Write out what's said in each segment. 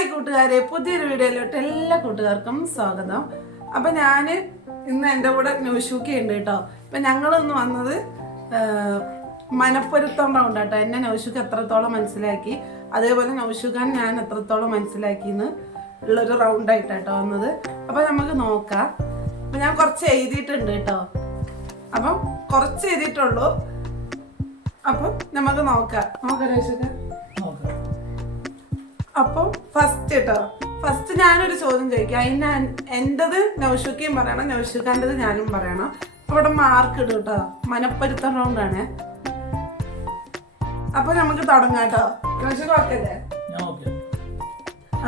Hi കൂട്ടുകാരെ പുതിയൊരു വീഡിയോയിലോട്ട് എല്ലാ കൂട്ടുകാർക്കും സ്വാഗതം. അപ്പൊ ഞാൻ ഇന്ന് എന്റെ കൂടെ നൗഷൂക്കി ഉണ്ട് കേട്ടോ. അപ്പൊ ഞങ്ങളൊന്ന് വന്നത് മനപ്പൊരുത്തം റൗണ്ട് കേട്ടോ എന്നെ നൗഷുക്ക് എത്രത്തോളം മനസ്സിലാക്കി അതേപോലെ നൗഷുഖാൻ ഞാൻ എത്രത്തോളം മനസ്സിലാക്കി എന്ന് ഉള്ളൊരു റൗണ്ട് കേട്ടോ വന്നത്. അപ്പൊ നമുക്ക് നോക്കാം. അപ്പൊ ഞാൻ കുറച്ച് എഴുതിയിട്ടുണ്ട് കേട്ടോ. അപ്പം കുറച്ച് എഴുതിയിട്ടുള്ളൂ. അപ്പം നമുക്ക് നോക്കാം. നോക്കാം നോക്കാം അപ്പം ഫസ്റ്റ് കേട്ടോ ഫസ്റ്റ് ഞാനൊരു ചോദ്യം ചോദിക്കാം. അതിന് എന്റെത് എന്റേത് നൗഷുക്കയും പറയണം നൗഷുക്കാന്റെത് ഞാനും പറയണം. അപ്പൊ ഇവിടെ മാർക്ക് ഇടും കേട്ടോ മനപ്പൊരുത്തം റൗണ്ടാണ് അപ്പൊ നമുക്ക് തുടങ്ങാം കേട്ടോ നൗഷുക്ക് ഓക്കെ അല്ലേ?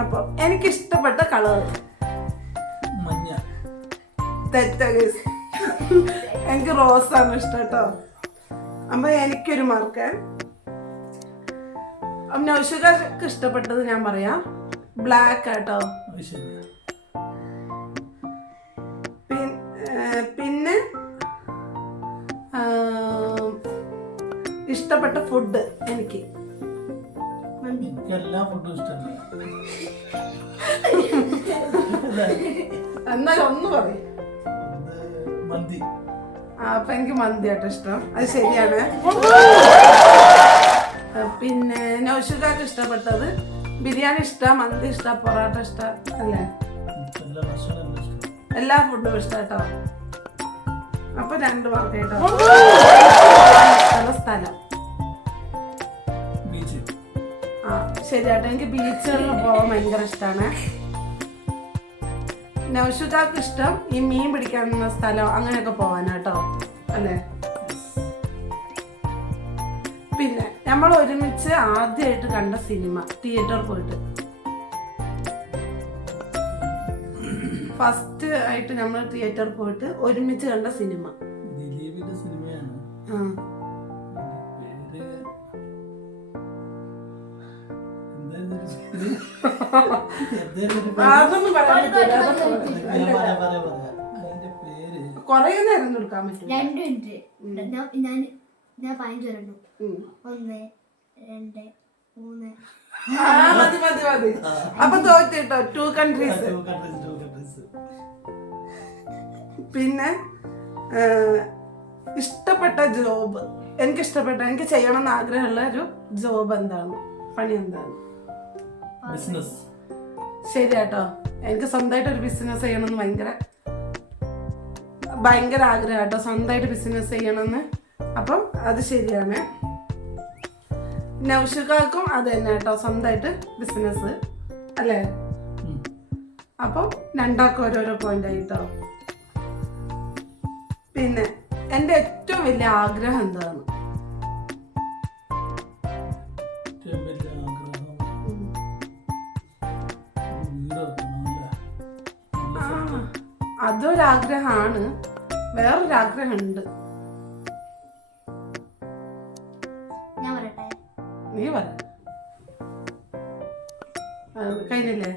അപ്പൊ എനിക്ക് ഇഷ്ടപ്പെട്ട കളർ മഞ്ഞ. എനിക്ക് റോസാണ് ഇഷ്ടം കേട്ടോ അപ്പൊ എനിക്കൊരു മാർക്ക് നൗഷുക്ക് ഇഷ്ടപ്പെട്ടത് ഞാൻ പറയാം. ബ്ലാക്ക് ആട്ടോ. പിന്നെ ഇഷ്ടപ്പെട്ട ഫുഡ് എനിക്ക്. എല്ലാ ഫുഡും ഇഷ്ടമല്ല എന്നാലും ഒന്ന് പറയും. മന്തി. അപ്പൊ എനിക്ക് മന്തി ആട്ടോ ഇഷ്ടം. അത് ശരിയാണ്. ആ, പിന്നെ നൗഷുക്കാക്ക് ഇഷ്ടപ്പെട്ടത്? ബിരിയാണി ഇഷ്ടം മന്തി ഇഷ്ടം പൊറോട്ട ഇഷ്ടം അല്ലേ? എല്ലാ ഫുഡും ഇഷ്ടം കേട്ടോ അപ്പൊ രണ്ട് മാർക്ക് കേട്ടോ സ്ഥലം. ആ ശരിയാട്ടോ. എനിക്ക് ബീച്ചുകളിൽ പോകാൻ ഭയങ്കര ഇഷ്ടമാണ് നൗഷുക്കാർക്ക് ഇഷ്ടം ഈ മീൻ പിടിക്കാനുള്ള സ്ഥലം അങ്ങനെയൊക്കെ പോകാനാട്ടോ അല്ലേ? നമ്മൾ ഒരുമിച്ച് ആദ്യമായിട്ട് കണ്ട സിനിമ തിയേറ്ററിൽ പോയിട്ട്. ഫസ്റ്റ് ആയിട്ട് നമ്മൾ തിയേറ്ററിൽ പോയിട്ട് ഒരുമിച്ച് കണ്ട സിനിമ. ദിലീപിന്റെ സിനിമയാണ്. കുറേ നേരം കൊടുക്കാൻ പറ്റും. രണ്ട് മിനിറ്റ്. ഞാൻ ഞാൻ പതിനഞ്ച് വരണ്ടു. ഒന്ന് രണ്ട് മൂന്ന്. മതി മതി മതി. അപ്പൊ തോറ്റിട്ടോ ടു കൺട്രീസ് പിന്നെ ഇഷ്ടപ്പെട്ട ജോബ്. എനിക്ക് ഇഷ്ടപ്പെട്ട എനിക്ക് ചെയ്യണം എന്ന് ആഗ്രഹമുള്ള ഒരു ജോബ് എന്താണ്? പണി എന്താണ്? ബിസിനസ് ശരിയാട്ടോ. എനിക്ക് സ്വന്തമായിട്ട് ഒരു ബിസിനസ് ചെയ്യണമെന്ന് ഭയങ്കര ഭയങ്കര ആഗ്രഹം കേട്ടോ. സ്വന്തമായിട്ട് ബിസിനസ് ചെയ്യണമെന്ന് അപ്പം അത് ശരിയാണ്. നൗഷുക്കാർക്കും അത് തന്നെ കേട്ടോ സ്വന്തമായിട്ട് ബിസിനസ് അല്ലേ? അപ്പം രണ്ടാക്കും ഓരോരോ പോയിന്റ് ആയിട്ടോ. പിന്നെ എന്റെ ഏറ്റവും വലിയ ആഗ്രഹം എന്താണ്? അതൊരാഗ്രഹമാണ്. വേറൊരാഗ്രഹമുണ്ട്. കഴിഞ്ഞില്ലേ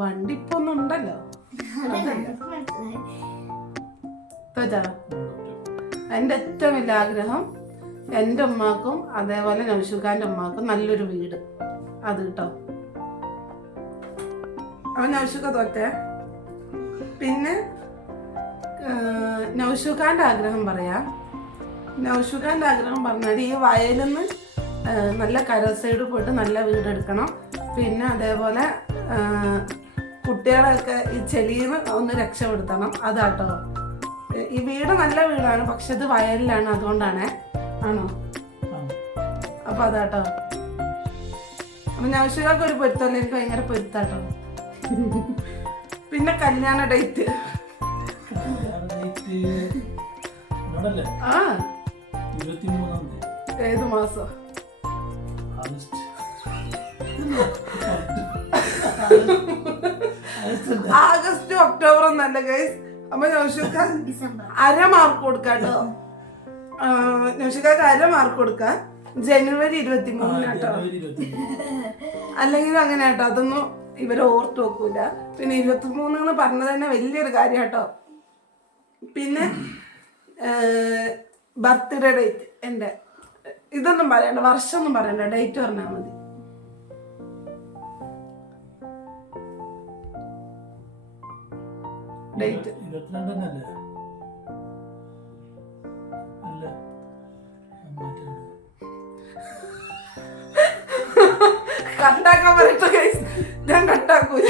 വണ്ടി ഇപ്പൊ ഒന്നും ഉണ്ടല്ലോ എന്റെ ഏറ്റവും വലിയ ആഗ്രഹം എന്റെ ഉമ്മാക്കും അതേപോലെ നൗഷുഖാന്റെ ഉമ്മാക്കും നല്ലൊരു വീട്. അത് കേട്ടോ. അവൻ നൗഷുഖ തോറ്റേ? പിന്നെ നൗഷുഖാന്റെ ആഗ്രഹം പറയാം. നൗഷുഖാന്റെ ആഗ്രഹം പറഞ്ഞാൽ ഈ വയലിൽ നിന്ന് നല്ല കര സൈഡ് പോയിട്ട് നല്ല വീടെടുക്കണം പിന്നെ അതേപോലെ കുട്ടികളൊക്കെ കുട്ടികളെയൊക്കെ ഈ ചെളിയിൽ നിന്ന് ഒന്ന് രക്ഷപ്പെടുത്തണം. അതാട്ടോ. ഈ വീട് നല്ല വീടാണ് പക്ഷെ ഇത് വയലിലാണ് അതുകൊണ്ടാണ്. ആണോ? അപ്പൊ അതാട്ടോ. അപ്പൊ ഞാൻ ഒരു പൊരുത്തമല്ല? എനിക്ക് ഭയങ്കര പൊരുത്താട്ടോ. പിന്നെ കല്യാണ ഡേറ്റ് ആ. ഏത് മാസം? ആഗസ്റ്റ് ഒക്ടോബർ ഒന്നല്ല ഗൈസ് അപ്പൊ ഡിസംബർ അര മാർക്ക് കൊടുക്കാട്ടോ നൗഷുഖാക്ക് അര മാർക്ക് കൊടുക്ക ജനുവരി ഇരുപത്തി മൂന്നിനാട്ടോ അല്ലെങ്കിൽ അങ്ങനെ കേട്ടോ അതൊന്നും ഇവരെ ഓർത്ത് വെക്കൂല. പിന്നെ ഇരുപത്തി മൂന്ന് എന്ന് പറഞ്ഞത് തന്നെ വലിയൊരു കാര്യം കേട്ടോ. പിന്നെ ബർത്ത്ഡേ ഡേറ്റ് എന്റെ. ഇതൊന്നും പറയണ്ട വർഷം ഒന്നും പറയണ്ട ഡേറ്റ് പറഞ്ഞാൽ മതി. ഞാൻ കട്ടാക്കൂല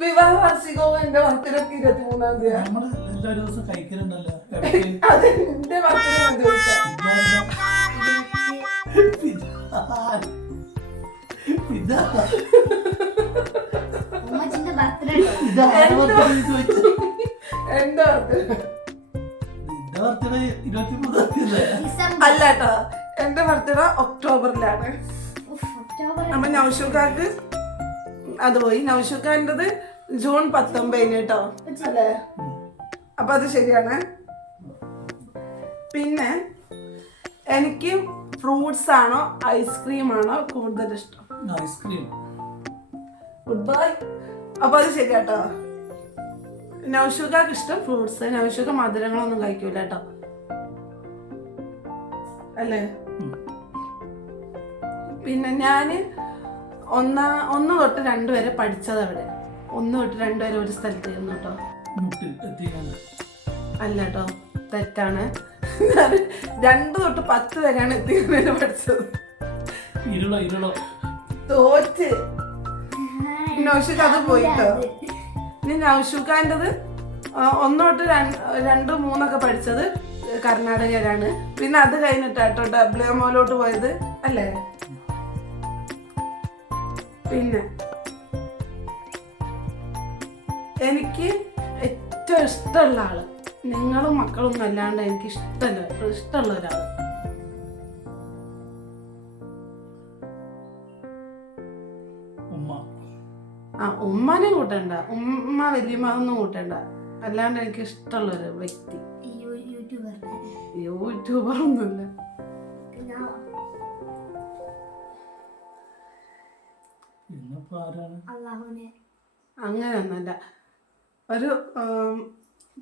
വിവാഹ വാർഷികവും എന്റെ വർത്തിനൊക്കെ ഇരുപത്തി മൂന്നാം തീയതി നമ്മൾ എല്ലാ ദിവസം കഴിക്കലുണ്ടല്ലോ ഇടയ്ക്ക് അത് ബർത്ത്ഡേ ഞാൻ ചോദിച്ചാ പിന്നെ ഉമ്മച്ചിന്റെ ബർത്ത്ഡേ ഇത് ആരുടെ birthday ചോദിച്ചത്? എന്റെ ബർത്ത്ഡേ നിന്റെ ബർത്ത്ഡേ ഇരുപത്തിമൂന്നാം തീയതി അല്ല? കേട്ടോ എന്റെ ബർത്ത്ഡേ ഒക്ടോബറിലാണ്. അപ്പൊ നൗഷുക്കാർക്ക് അത് പോയി. നൗഷുക്കാന്റെത് ജൂൺ പത്തൊമ്പതിന് കേട്ടോ. അല്ലേ. അപ്പൊ അത് ശരിയാണ്. പിന്നെ എനിക്ക് ഫ്രൂട്ട്സ് ആണോ ഐസ്ക്രീം ആണോ കൂടുതൽ ഇഷ്ടം? ഐസ്ക്രീം ഗുഡ് ബൈ അപ്പൊ അത് ശരിയാട്ടോ. നൗഷുക്കാർക്ക് ഇഷ്ടം ഫ്രൂട്ട്സ് നൗഷുക്ക മധുരങ്ങളൊന്നും കഴിക്കൂല കേട്ടോ. അല്ലേ? പിന്നെ ഞാൻ ഒന്നാ ഒന്ന് തൊട്ട് രണ്ട് വരെ പഠിച്ചത് അവിടെ ഒന്ന് തൊട്ട് രണ്ട് വരെ ഒരു സ്ഥലത്തായിരുന്നു കേട്ടോ. മുട്ടിൽ എത്തിയാണ് അല്ല കേട്ടോ തെറ്റാണ്. രണ്ട് തൊട്ട് പത്ത് വരെയാണ് എത്തിയത് പഠിച്ചത്. ഇരുളോ ഇരുളോ. തോറ്റ്. നൗഷുക്ക് അത് പോയിട്ടോ? ഇനി നൗഷുക്കാന്റെത് ഒന്ന് തൊട്ട് രണ്ട് മൂന്നൊക്കെ പഠിച്ചത് കർണാടകയിലാണ്. പിന്നെ അത് കഴിഞ്ഞിട്ടാട്ടോ ഡബ്ല്യു എമ്മോലോട്ട് പോയത് അല്ലേ? പിന്നെ എനിക്ക് ഏറ്റവും ഇഷ്ടമുള്ള ആൾ നിങ്ങളും മക്കളും അല്ലാണ്ട് എനിക്ക് ഇഷ്ടമല്ല. ഇഷ്ടമുള്ള ഒരാൾ ഉമ്മ. ആ ഉമ്മാനെ കൂട്ടണ്ട. ഉമ്മ വലിയമ്മ ഒന്നും കൂട്ടണ്ട. അല്ലാണ്ട് എനിക്ക് ഇഷ്ടമുള്ള ഒരു വ്യക്തി. യൂട്യൂബർ ഒന്നുമില്ല അങ്ങനെയൊന്നുമല്ല. ഒരു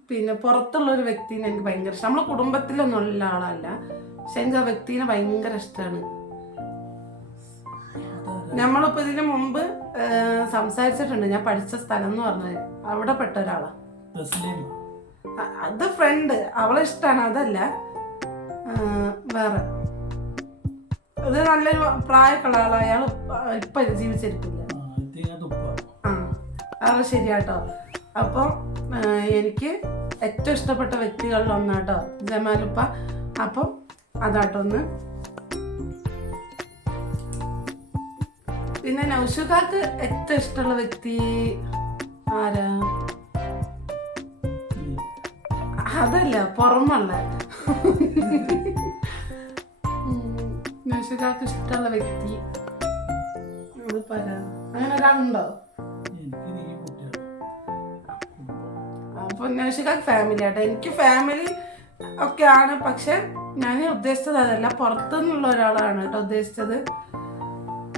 പിന്നെ പുറത്തുള്ള ഒരു വ്യക്തിനെ എനിക്ക് ഭയങ്കര ഇഷ്ടം. നമ്മളെ കുടുംബത്തിലൊന്നും ഉള്ള ആളല്ല. പക്ഷെ എനിക്ക് ആ വ്യക്തിനെ ഭയങ്കര ഇഷ്ടമാണ്. നമ്മളിപ്പോൾ ഇതിനു മുമ്പ് സംസാരിച്ചിട്ടുണ്ട്. ഞാൻ പഠിച്ച സ്ഥലം എന്ന് പറഞ്ഞത് അവിടെ പെട്ട ഒരാളാണ് അത് ഫ്രണ്ട് അവളെ ഇഷ്ടമാണ് അതല്ല വേറെ. അത് നല്ലൊരു പ്രായമൊക്കെയുള്ള ആളാണ് അയാൾ ഇപ്പൊ ജീവിച്ചിരിക്കില്ല. ആ അത് ശരിയാട്ടോ. അപ്പം ആ, എനിക്ക് ഏറ്റവും ഇഷ്ടപ്പെട്ട വ്യക്തികളിൽ ഒന്നാട്ടോ ജമാലുപ്പ. അപ്പം അതാട്ടോ ഒന്ന്. പിന്നെ നൗഷുഖാക്ക് ഏറ്റവും ഇഷ്ടമുള്ള വ്യക്തി ആരാ. അതല്ല പുറമല്ല. നൗഷുഖാക്ക് ഇഷ്ടമുള്ള വ്യക്തി അങ്ങനെ ഒരാളുണ്ടോ? അപ്പൊ നൗഷികാക്ക് ഫാമിലി ആട്ടോ. എനിക്ക് ഫാമിലി ഒക്കെ ആണ് പക്ഷെ ഞാൻ ഉദ്ദേശിച്ചത് അതല്ല. പുറത്തുനിന്നുള്ള ഒരാളാണ് കേട്ടോ ഉദ്ദേശിച്ചത്.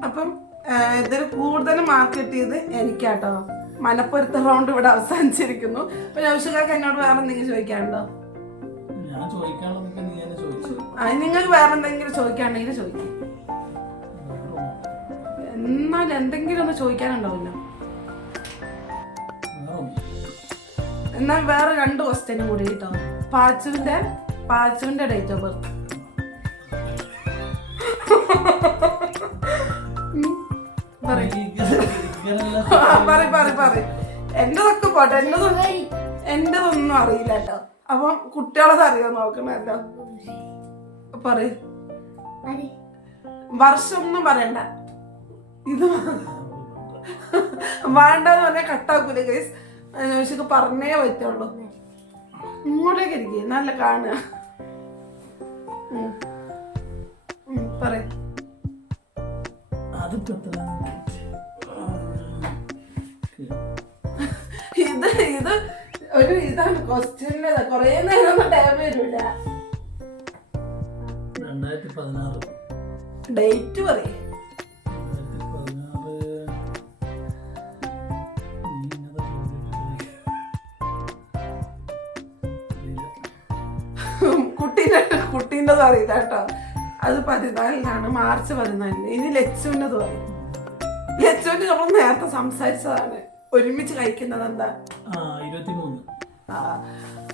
അപ്പം ഇതിൽ കൂടുതൽ മാർക്കറ്റ് ചെയ്ത് എനിക്കാട്ടോ. മനപ്പൊരുത്ത റൗണ്ട് ഇവിടെ അവസാനിച്ചിരിക്കുന്നു. അപ്പൊ നൗഷികാക്ക് എന്നോട് വേറെ എന്തെങ്കിലും ചോദിക്കാനുണ്ടോ? നിങ്ങൾക്ക് വേറെ എന്തെങ്കിലും ചോദിക്കാണെങ്കിൽ ചോദിക്കാം. എന്നാൽ എന്തെങ്കിലും ഒന്ന് ചോദിക്കാനുണ്ടാവില്ല. എന്നാൽ വേറെ രണ്ട് ക്വസ്റ്റ്യനും കൂടി കേട്ടോ പാച്ചുവിന്റെ പാച്ചുവിന്റെ ഡേറ്റ് ഓഫ് ബർത്ത് പറ പറ പറ എന്റെതൊക്കെ പോട്ടെ എന്റെതൊന്നും എന്റതൊന്നും അറിയില്ല കേട്ടോ. അപ്പം കുട്ടികളത് അറിയാൻ നോക്കണല്ലോ പറ വർഷമൊന്നും പറയണ്ട. ഇത് വേണ്ടെന്ന് പറഞ്ഞാൽ കട്ടാക്കൂല ഗൈസ് അന്വേഷിക്ക് പറഞ്ഞേ പറ്റുള്ളൂ. ഇങ്ങോട്ടേക്ക് ഇരിക്കേ നല്ല കാണുക. പറയ്. ഇത് ഇത് ഒരു ഇതാണ് ക്വസ്റ്റ്യൻ കൊറേ നേരം ടൈം വരില്ല ഡേറ്റ് പറയേ. കുട്ടീന്റെ അറിയില്ല കേട്ടോ. അത് പതിനാലിനാണ് മാർച്ച് പതിനാലിന്. ഇനി ലച്ചുവിന്റെ പറയും. ലച്ചുവിന്റെ നമ്മൾ നേരത്തെ സംസാരിച്ചതാണ്. ഒരുമിച്ച് കഴിക്കുന്നത് എന്താ? ഇരുപത്തിമൂന്ന്.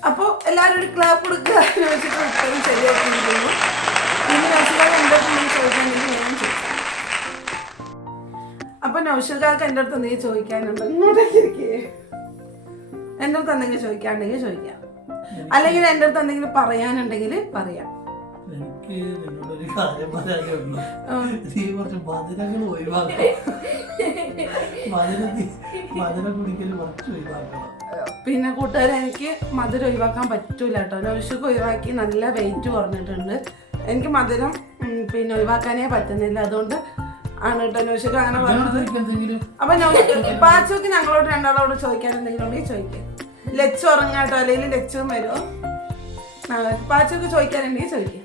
അപ്പോൾ എല്ലാവരും എല്ലാരും ഒരു ക്ലാപ്പ് കൊടുക്കുക. എന്ന് വെച്ചിട്ട് ഉത്തരം ശരിയാക്കിയിരിക്കുന്നു. ഇനി നൗഷുകാർക്ക് എന്റെ അടുത്ത് നീ ചോദിക്കാനെങ്കിൽ ഞാൻ ചോദിക്കാം. അപ്പൊ നൗഷുകാർക്ക് എന്റെ അടുത്ത് നീ ചോദിക്കാനുണ്ട്? ഇങ്ങോട്ടേക്ക് ഇരിക്കേ എന്റെ അടുത്ത് എന്തെങ്കിലും ചോദിക്കാനുണ്ടെങ്കിൽ ചോദിക്കാം. അല്ലെങ്കിൽ എന്റെ അടുത്ത് എന്തെങ്കിലും പറയാനുണ്ടെങ്കിൽ പറയാം. എനിക്ക് നിന്നോടൊരു കാര്യം പറയാനേ ഉള്ളൂ ഉം. നീ കുറച്ച് മധുരങ്ങൾ ഒഴിവാക്കണം. മധുര മധുര കുടിക്കൽ കുറച്ച് ഒഴിവാക്കണം. പിന്നെ കൂട്ടുകാരെ എനിക്ക് മധുരം ഒഴിവാക്കാൻ പറ്റൂല കേട്ടോ. നൗഷുക്ക് ഒഴിവാക്കി നല്ല വെയിറ്റ് കുറഞ്ഞിട്ടുണ്ട്. എനിക്ക് മധുരം പിന്നെ ഒഴിവാക്കാനേ പറ്റുന്നില്ല. അതുകൊണ്ട് ആണ് കേട്ടോ നൗഷുക്ക് അങ്ങനെ പറഞ്ഞത്. അപ്പൊ പാച്ചോക്ക് ഞങ്ങളോട് രണ്ടാളോട് ചോദിക്കാൻ എന്തെങ്കിലും ഉണ്ടെങ്കിൽ ചോദിക്കാം. ലച്ചു ഉറങ്ങാട്ടോ. അല്ലെങ്കിൽ ലച്ചും വരുമോ പാച്ചോക്ക് ചോദിക്കാനുണ്ടെങ്കിൽ ചോദിക്കാം.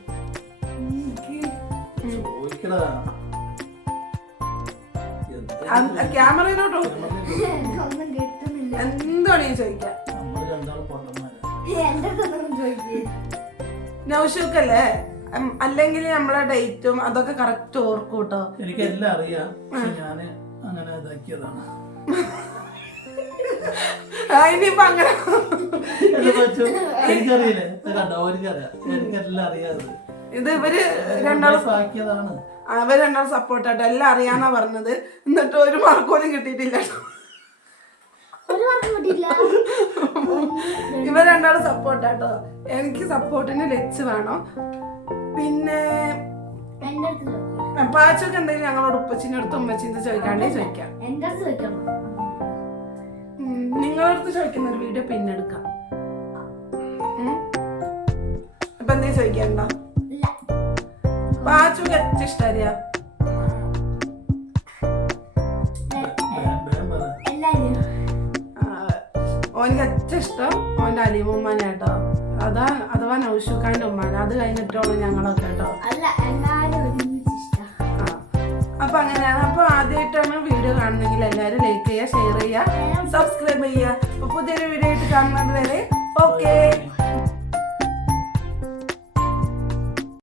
ചോദിക്കടാ ക്യാമറയിലോട്ടോ? എന്താണ് കിട്ടുന്നില്ല. എന്തുവാണെങ്കിൽ ചോദിക്കാം നമ്മൾ രണ്ടാളും പൊട്ടന്മാരാ എന്റെ അടുത്തൊന്നും ചോദിക്കേ. നൗഷുക്കല്ലേ? അല്ലെങ്കിൽ നമ്മളെ ഡേറ്റും അതൊക്കെ കറക്റ്റ് ഓർക്കും കേട്ടോ. എനിക്ക് എല്ലാം അറിയാം ഞാൻ ഞാൻ അങ്ങനെ ഇതാക്കിയതാണ്. ഇനിയിപ്പോ അങ്ങനെ എനിക്കറിയില്ലേ? കണ്ടോ? എനിക്കറിയാം എനിക്കെല്ലാം അറിയാതെ ഇത് ഇവർ രണ്ടാളും അവർ രണ്ടാളും സപ്പോർട്ടായിട്ട് എല്ലാം അറിയാന്നാ പറഞ്ഞത്. എന്നിട്ട് ഒരു മാർക്ക് പോലും കിട്ടിയിട്ടില്ല. ഒരു മാർക്കും കിട്ടിയില്ല ഇവർ രണ്ടാളും സപ്പോർട്ടാട്ടോ എനിക്ക് സപ്പോർട്ടിന് ലെച്ച് വേണം. പിന്നെ പാച്ചൊക്കെ എന്തെങ്കിലും ഞങ്ങളോട് ഉപ്പച്ചിന്റെ അടുത്ത് ഉമ്മച്ചിന്റെ ചോദിക്കാണ്ടേ ചോദിക്കാം. അടുത്ത് നിങ്ങളടുത്ത് ചോദിക്കുന്ന ഒരു വീഡിയോ പിന്നെ എടുക്കാം. അപ്പൊ എന്തേ ചോദിക്കണ്ട ബേം പറ. എല്ലാരും ഓനക്ക് ഏറ്റവും ഇഷ്ടം ഓന്റെ അലിമുമ്മനെ കേട്ടോ അതാ അഥവാ നൗഷുഖാന്റെ ഉമ്മാനെ. അത് കഴിഞ്ഞിട്ടുള്ളൂ ഞങ്ങളൊക്കെ കേട്ടോ അപ്പൊ അങ്ങനെയാണ്. അപ്പൊ ആദ്യമായിട്ടാണ് വീഡിയോ കാണുന്നെങ്കിൽ എല്ലാവരും ലൈക്ക് ചെയ്യുക ഷെയർ ചെയ്യുക സബ്സ്ക്രൈബ് ചെയ്യുക. അപ്പൊ പുതിയൊരു വീഡിയോ ആയിട്ട് കാണുന്നത് വരെ ഓക്കെ